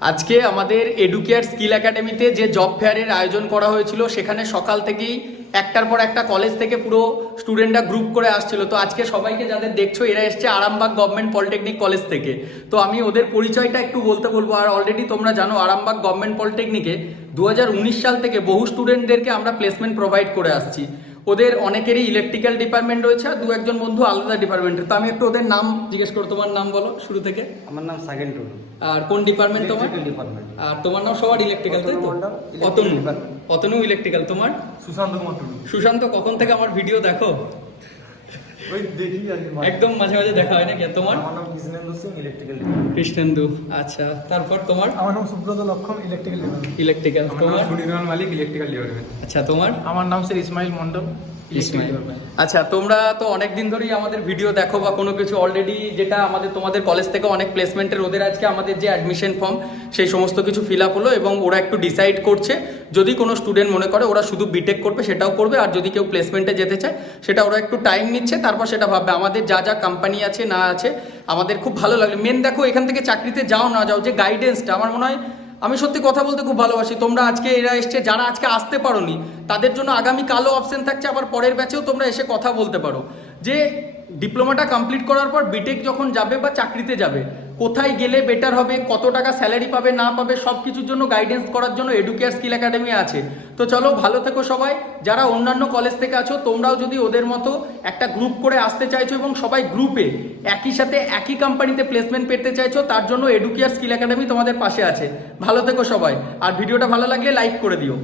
আজকে আমাদের educare skill একাডেমিতে যে জব ফেয়ারের আয়োজন করা হয়েছিল সেখানে সকাল থেকেই একটার পর একটা কলেজ থেকে পুরো স্টুডেন্টরা গ্রুপ করে আসছিল। তো আজকে সবাইকে যাদের দেখছো এরা এসছে আরামবাগ গভর্নমেন্ট পলিটেকনিক কলেজ থেকে। তো আমি ওদের পরিচয়টা একটু বলবো। আর অলরেডি তোমরা জানো আরামবাগ গভর্নমেন্ট পলিটেকনিকে 2019 সাল থেকে বহু স্টুডেন্টদেরকে আমরা প্লেসমেন্ট প্রোভাইড করে আসছি। ওদের অনেকেরই ইলেকট্রিক্যাল ডিপার্টমেন্ট রয়েছে আর দু একজন বন্ধু আলাদা ডিপার্টমেন্টের। তো আমি একটু ওদের নাম জিজ্ঞেস করো, তোমার নাম বলো শুরু থেকে। আমার নাম সাগেন টুডু। আর কোন ডিপার্টমেন্ট তোমার? ডিপার্টমেন্ট। আর তোমার নাম সবার ইলেকট্রিক্যাল, তাই তো? অতনু। অতনু ইলেকট্রিক্যাল। তোমার? সুশান্ত মটুডু। সুশান্ত, কখন থেকে আমার ভিডিও দেখো? ওই দেখি আর কি, একদম মাঝে মাঝে দেখা হয় নাকি? তোমার? আমার নাম কৃষ্ণেন্দু সিং, ইলেকট্রিক্যাল। কৃষ্ণেন্দু, আচ্ছা। তারপর তোমার? আমার নাম সুব্রত লক্ষণ, ইলেকট্রিক্যাল ডিপার্টমেন্ট। ইলেকট্রিক্যাল। তোমার? সুনির্মল মালিক, ইলেকট্রিক্যাল ডিপার্টমেন্ট। আচ্ছা, তোমার? আমার নাম স্যার ইসমাইল মন্ডল, ইসমাইল। আচ্ছা, তোমরা তো অনেক দিন ধরেই আমাদের ভিডিও দেখো বা কোনো কিছু অলরেডি, যেটা আমাদের তোমাদের কলেজ থেকে অনেক প্লেসমেন্টের ওদের আজকে আমাদের যে অ্যাডমিশন ফর্ম সেই সমস্ত কিছু ফিল আপ হলো এবং ওরা একটু ডিসাইড করছে যদি কোনো স্টুডেন্ট মনে করে ওরা শুধু বিটেক করবে সেটাও করবে, আর যদি কেউ প্লেসমেন্টে যেতে চায় সেটা ওরা একটু টাইম নিচ্ছে, তারপর সেটা ভাববে। আমাদের যা যা কোম্পানি আছে না আছে আমাদের খুব ভালো লাগে। মেন দেখো এখান থেকে চাকরিতে যাও না যাও, যে গাইডেন্সটা আমার মনে হয়, আমি সত্যি কথা বলতে খুব ভালোবাসি। তোমরা আজকে এরা এসছে, যারা আজকে আসতে পারোনি তাদের জন্য আগামী কালও অপশন থাকছে, আবার পরের ব্যাচেও তোমরা এসে কথা বলতে পারো যে ডিপ্লোমাটা কমপ্লিট করার পর বিটেক যখন যাবে বা চাকরিতে যাবে কোথায় গেলে বেটার হবে, কত টাকা স্যালারি পাবে না পাবে, সব কিছুর জন্য গাইডেন্স করার জন্য এডুকেয়ার স্কিল একাডেমি আছে। তো চলো, ভালো থেকো সবাই। যারা অন্যান্য কলেজ থেকে আছো তোমরাও যদি ওদের মতো একটা গ্রুপ করে আসতে চাইছো এবং সবাই গ্রুপে একই সাথে একই কোম্পানিতে প্লেসমেন্ট পেতে চাইছো, তার জন্য এডুকেয়ার স্কিল একাডেমি তোমাদের পাশে আছে। ভালো থেকো সবাই, আর ভিডিওটা ভালো লাগলে লাইক করে দিও।